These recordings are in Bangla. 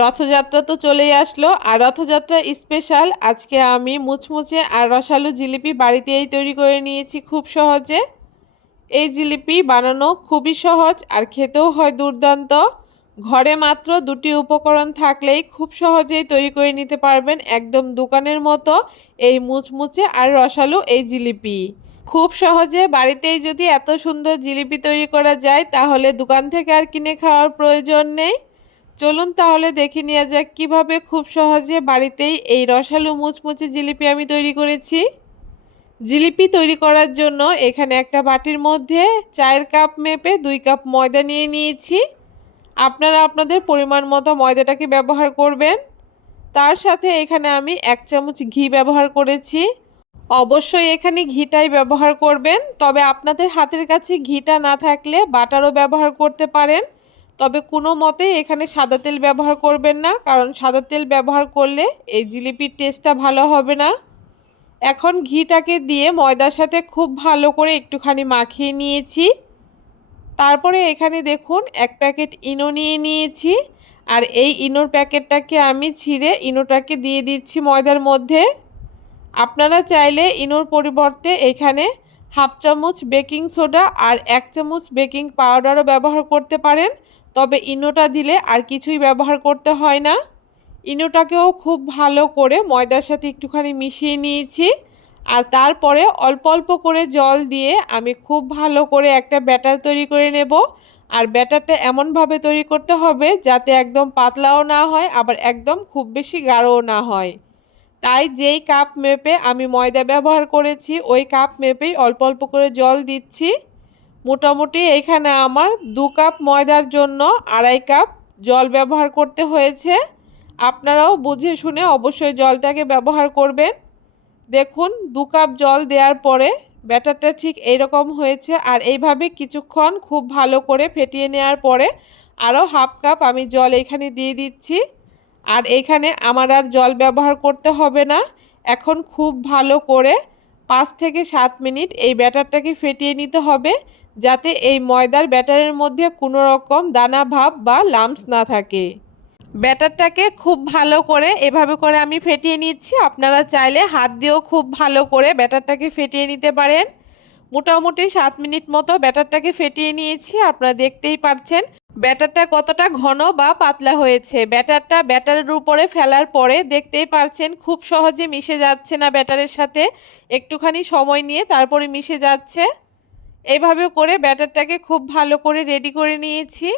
রথযাত্রা তো চলেই আসলো, আর রথযাত্রা স্পেশাল আজকে আমি মুচমুচে আর রসালো জিলিপি বাড়িতেই তৈরি করে নিয়েছি খুব সহজে। এই জিলিপি বানানো খুবই সহজ আর খেতেও হয় দুর্দান্ত। ঘরে মাত্র দুটি উপকরণ থাকলেই খুব সহজেই তৈরি করে নিতে পারবেন একদম দোকানের মতো এই মুচমুচে আর রসালো এই জিলিপি। খুব সহজে বাড়িতেই যদি এত সুন্দর জিলিপি তৈরি করা যায়, তাহলে দোকান থেকে আর কিনে খাওয়ার প্রয়োজন নেই। চলুন তাহলে দেখে নেওয়া যাক কীভাবে খুব সহজে বাড়িতেই এই রসালো মুচমুচে জিলিপি আমি তৈরি করেছি। জিলিপি তৈরি করার জন্য এখানে একটা বাটির মধ্যে চায়ের কাপ মেপে দুই কাপ ময়দা নিয়ে নিয়েছি। আপনারা আপনাদের পরিমাণ মতো ময়দাটাকে ব্যবহার করবেন। তার সাথে এখানে আমি এক চামচ ঘি ব্যবহার করেছি। অবশ্যই এখানে ঘিটাই ব্যবহার করবেন, তবে আপনাদের হাতের কাছে ঘিটা না থাকলে বাটারও ব্যবহার করতে পারেন। তবে কোনো মতে এখানে সাদা তেল ব্যবহার করবেন না, কারণ সাদা তেল ব্যবহার করলে এই জিলিপির টেস্টটা ভালো হবে না। এখন ঘিটাকে দিয়ে ময়দার সাথে খুব ভালো করে একটুখানি মাখিয়ে নিয়েছি। তারপরে এখানে দেখুন, এক প্যাকেট ইনো নিয়ে নিয়েছি, আর এই ইনোর প্যাকেটটাকে আমি ছিঁড়ে ইনোটাকে দিয়ে দিচ্ছি ময়দার মধ্যে। আপনারা চাইলে ইনোর পরিবর্তে এখানে হাফ চামচ বেকিং সোডা আর এক চামচ বেকিং পাউডারও ব্যবহার করতে পারেন। তবে ইনোটা দিলে আর কিছুই ব্যবহার করতে হয় না। ইনোটাকেও খুব ভালো করে ময়দার সাথে একটুখানি মিশিয়ে নিয়েছি। আর তারপরে অল্প অল্প করে জল দিয়ে আমি খুব ভালো করে একটা ব্যাটার তৈরি করে নেব। আর ব্যাটারটা এমনভাবে তৈরি করতে হবে যাতে একদম পাতলাও না হয়, আবার একদম খুব বেশি গাঢ়ও না হয়। তাই যেই কাপ মেপে আমি ময়দা ব্যবহার করেছি, ওই কাপ মেপেই অল্প অল্প করে জল দিচ্ছি। মোটামুটি এখানে আমার দু কাপ ময়দার জন্য আড়াই কাপ জল ব্যবহার করতে হয়েছে। আপনারাও বুঝে শুনে অবশ্যই জলটাকে ব্যবহার করবেন। দেখুন, দু কাপ জল দেওয়ার পরে ব্যাটারটা ঠিক এইরকম হয়েছে আর এইভাবে কিছুক্ষণ খুব ভালো করে ফেটিয়ে নেওয়ার পরে আরও হাফ কাপ আমি জল এখানে দিয়ে দিচ্ছি। আর এখানে আমার আর জল ব্যবহার করতে হবে না। এখন খুব ভালো করে পাঁচ থেকে সাত মিনিট এই ব্যাটারটাকে ফেটিয়ে নিতে হবে। যাতে এই ময়দার ব্যাটারের মধ্যে কোনো রকম দানা ভাব বা লামস না থাকে। ব্যাটারটাকে খুব ভালো করে এভাবে করে আমি ফেটিয়ে নিচ্ছি। আপনারা চাইলে হাত দিয়েও খুব ভালো করে ব্যাটারটাকে ফেটিয়ে নিতে পারেন। মোটামুটি সাত মিনিট মতো ব্যাটারটাকে ফেটিয়ে নিয়েছি। আপনারা দেখতেই পাচ্ছেন, ব্যাটারটা কতটা ঘন বা পাতলা হয়েছে। ব্যাটারটা ব্যাটারের উপরে ফেলার পরে দেখতেই পারছেন খুব সহজে মিশে যাচ্ছে না ব্যাটারের সাথে। একটুখানি সময় নিয়ে তারপরে মিশে যাচ্ছে। এইভাবে করে ব্যাটারটাকে খুব ভালো করে রেডি করে নিয়েছি।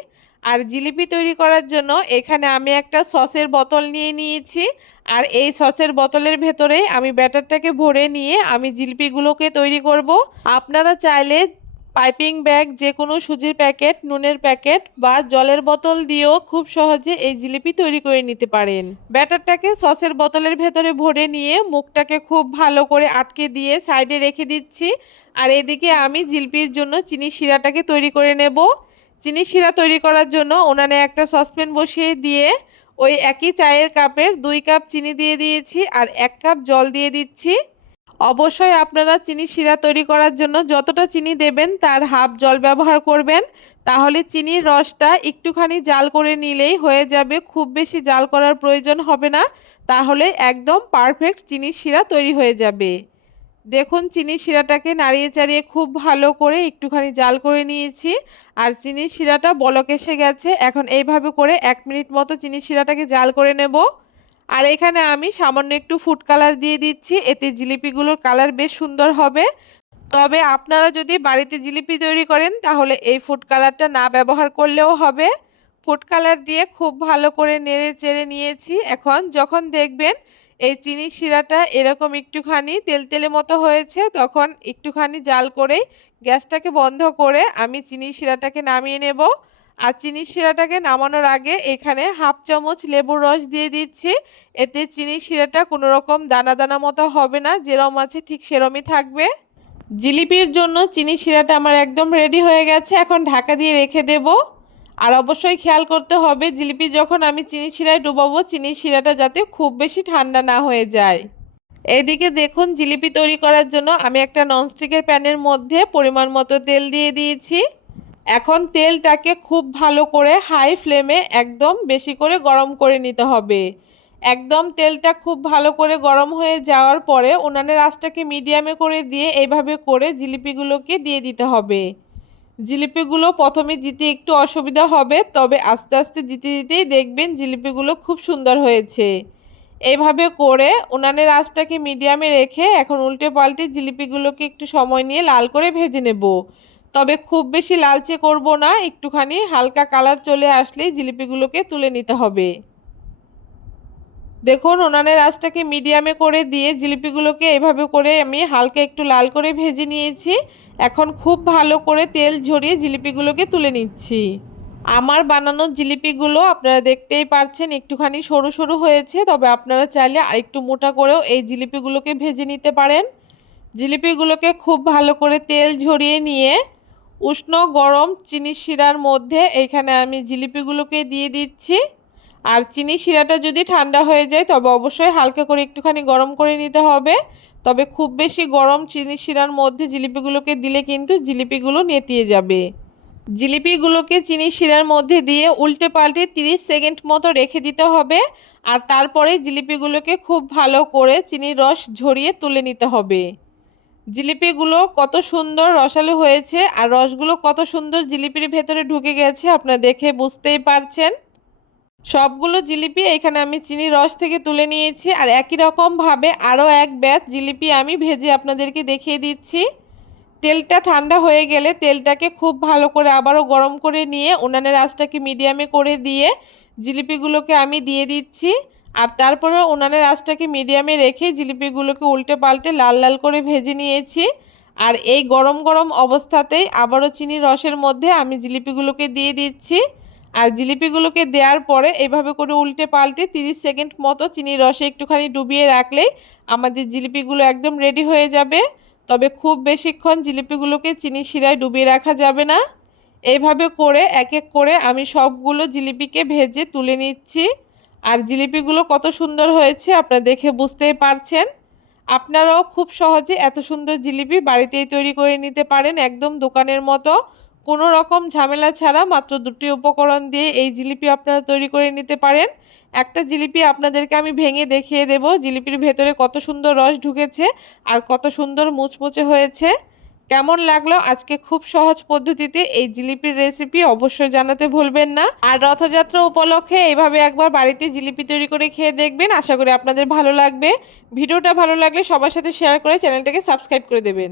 আর জিলিপি তৈরি করার জন্য এখানে আমি একটা সসের বোতল নিয়ে নিয়েছি। আর এই সসের বোতলের ভেতরেই আমি ব্যাটারটাকে ভরে নিয়ে আমি জিলিপিগুলোকে তৈরি করব। আপনারা চাইলে পাইপিং ব্যাগ যে কোনো সুজির প্যাকেট, নুনের প্যাকেট বা জলের বোতল দিয়েও খুব সহজে এই জিলিপি তৈরি করে নিতে পারেন। ব্যাটারটাকে সসের বোতলের ভেতরে ভরে নিয়ে মুখটাকে খুব ভালো করে আটকে দিয়ে সাইডে রেখে দিচ্ছি। আর এদিকে আমি জিলিপির জন্য চিনি শিরাটাকে তৈরি করে নেব। চিনি শিরা তৈরি করার জন্য ওনানে একটা সসপ্যান বসিয়ে দিয়ে ওই একই চায়ের কাপের দুই কাপ চিনি দিয়ে দিয়েছি আর এক কাপ জল দিয়ে দিচ্ছি। অবশ্যই আপনারা চিনি শিরা তৈরি করার জন্য যতটা চিনি দেবেন তার হাফ জল ব্যবহার করবেন। তাহলে চিনির রসটা একটুখানি জাল করে নিলেই হয়ে যাবে। খুব বেশি জাল করার প্রয়োজন হবে না। তাহলে একদম পারফেক্ট চিনির শিরা তৈরি হয়ে যাবে। দেখুন চিনির শিরাটাকে নাড়িয়ে চাড়িয়ে খুব ভালো করে একটুখানি জাল করে নিয়েছি। আর চিনির শিরাটা বলক এসে গেছে। এখন এইভাবে করে এক মিনিট মতো চিনির শিরাটাকে জাল করে নেব। আর এখানে আমি সামান্য একটু ফুড কালার দিয়ে দিচ্ছি। এতে জিলিপিগুলোর কালার বেশ সুন্দর হবে। তবে আপনারা যদি বাড়িতে জিলিপি তৈরি করেন, তাহলে এই ফুড কালারটা না ব্যবহার করলেও হবে। ফুড কালার দিয়ে খুব ভালো করে নেড়ে চেড়ে নিয়েছি। এখন যখন দেখবেন এই চিনি শিরাটা এরকম একটুখানি তেলতেলে মতো হয়েছে, তখন একটুখানি জাল করে গ্যাসটাকে বন্ধ করে আমি চিনি শিরাটাকে নামিয়ে নেব। আর চিনি শিরাটাকে নামানোর আগে এখানে হাফ চামচ লেবুর রস দিয়ে দিচ্ছি। এতে চিনি শিরাটা কোনো রকম দানা দানা মতো হবে না, যেরম আছে ঠিক সেরমই থাকবে। জিলিপির জন্য চিনি শিরাটা আমার একদম রেডি হয়ে গেছে, এখন ঢাকা দিয়ে রেখে দেবো। আর অবশ্যই খেয়াল করতে হবে, জিলিপি যখন আমি চিনি শিরায় ডুবাবো চিনি শিরাটা যাতে খুব বেশি ঠান্ডা না হয়ে যায়। এদিকে দেখুন, জিলিপি তৈরি করার জন্য আমি একটা ননস্টিকের প্যানের মধ্যে পরিমাণ মতো তেল দিয়ে দিয়েছি। এখন তেলটাকে খুব ভালো করে হাই ফ্লেমে একদম বেশি করে গরম করে নিতে হবে। একদম তেলটা খুব ভালো করে গরম হয়ে যাওয়ার পরে উনানের আঁচটাকে মিডিয়ামে করে দিয়ে এইভাবে করে জিলিপিগুলোকে দিয়ে দিতে হবে। জিলিপিগুলো প্রথমে দিতে একটু অসুবিধা হবে, তবে আস্তে আস্তে দিতে দিতেই দেখবেন জিলিপিগুলো খুব সুন্দর হয়েছে। এইভাবে করে উনানের আঁচটাকে মিডিয়ামে রেখে এখন উল্টে পাল্টে জিলিপিগুলোকে একটু সময় নিয়ে লাল করে ভেজে নেব। তবে খুব বেশি লালচে করব না, একটুখানি হালকা কালার চলে আসলেই জিলিপিগুলোকে তুলে নিতে হবে। দেখুন, উনানের আঁচটাকে মিডিয়ামে করে দিয়ে জিলিপিগুলোকে এভাবে করে আমি হালকা একটু লাল করে ভেজে নিয়েছি। এখন খুব ভালো করে তেল ঝরিয়ে জিলিপিগুলোকে তুলে নিচ্ছি। আমার বানানো জিলিপিগুলো আপনারা দেখতেই পারছেন, একটুখানি সরু সরু হয়েছে, তবে আপনারা চাইলে আরেকটু মোটা করেও এই জিলিপিগুলোকে ভেজে নিতে পারেন। জিলিপিগুলোকে খুব ভালো করে তেল ঝরিয়ে নিয়ে উষ্ণ গরম চিনি শিরার মধ্যে এখানে আমি জিলিপিগুলোকে দিয়ে দিচ্ছি। আর চিনি শিরাটা যদি ঠান্ডা হয়ে যায়, তবে অবশ্যই হালকা করে একটুখানি গরম করে নিতে হবে। তবে খুব বেশি গরম চিনি শিরার মধ্যে জিলিপিগুলোকে দিলে কিন্তু জিলিপিগুলো নেতিয়ে যাবে। জিলিপিগুলোকে চিনি শিরার মধ্যে দিয়ে উল্টে পাল্টে 30 সেকেন্ড মতো রেখে দিতে হবে। আর তারপরে জিলিপিগুলোকে খুব ভালো করে চিনির রস ঝরিয়ে তুলে নিতে হবে। জিলিপিগুলো কত সুন্দর রসালো হয়েছে আর রসগুলো কত সুন্দর জিলিপির ভেতরে ঢুকে গেছে, আপনারা দেখে বুঝতেই পারছেন। সবগুলো জিলিপি এখানে আমি চিনির রস থেকে তুলে নিয়েছি আর একই রকমভাবে আরও এক ব্যাচ জিলিপি আমি ভেজে আপনাদেরকে দেখিয়ে দিচ্ছি। তেলটা ঠান্ডা হয়ে গেলে তেলটাকে খুব ভালো করে আবারও গরম করে নিয়ে উনানের আঁচটাকে মিডিয়ামে করে দিয়ে জিলিপিগুলোকে আমি দিয়ে দিচ্ছি। আর তারপরে উনানের আঁচটাকে মিডিয়ামে রেখে জিলিপিগুলোকে উল্টে পাল্টে লাল লাল করে ভেজে নিয়েছি। আর এই গরম গরম অবস্থাতেই আবারও চিনির রসের মধ্যে আমি জিলিপিগুলোকে দিয়ে দিচ্ছি। আর জিলিপিগুলোকে দেওয়ার পরে এভাবে করে উল্টে পাল্টে 30 সেকেন্ড মতো চিনির রসে একটুখানি ডুবিয়ে রাখলেই আমাদের জিলিপিগুলো একদম রেডি হয়ে যাবে। তবে খুব বেশিক্ষণ জিলিপিগুলোকে চিনি শিরায় ডুবিয়ে রাখা যাবে না। এইভাবে করে এক এক করে আমি সবগুলো জিলিপিকে ভেজে তুলে নিচ্ছি। আর জিলিপিগুলো কত সুন্দর হয়েছে আপনারা দেখে বুঝতেই পারছেন। আপনারাও খুব সহজে এত সুন্দর জিলিপি বাড়িতেই তৈরি করে নিতে পারেন একদম দোকানের মতো। কোনো রকম ঝামেলা ছাড়া মাত্র দুটি উপকরণ দিয়ে এই জিলিপি আপনারা তৈরি করে নিতে পারেন। একটা জিলিপি আপনাদেরকে আমি ভেঙে দেখিয়ে দেব। জিলিপির ভেতরে কত সুন্দর রস ঢুকেছে আর কত সুন্দর মুচমুচে হয়েছে। কেমন লাগল? আজকে খুব সহজ পদ্ধতিতে এই জিলিপির রেসিপি অবশ্যই জানাতে ভুলবেন না। আর রথযাত্রা উপলক্ষে এইভাবে একবার বাড়িতে জিলিপি তৈরি করে খেয়ে দেখবেন। আশা করি আপনাদের ভালো লাগবে। ভিডিওটা ভালো লাগলে সবার সাথে শেয়ার করে চ্যানেলটাকে সাবস্ক্রাইব করে দেবেন।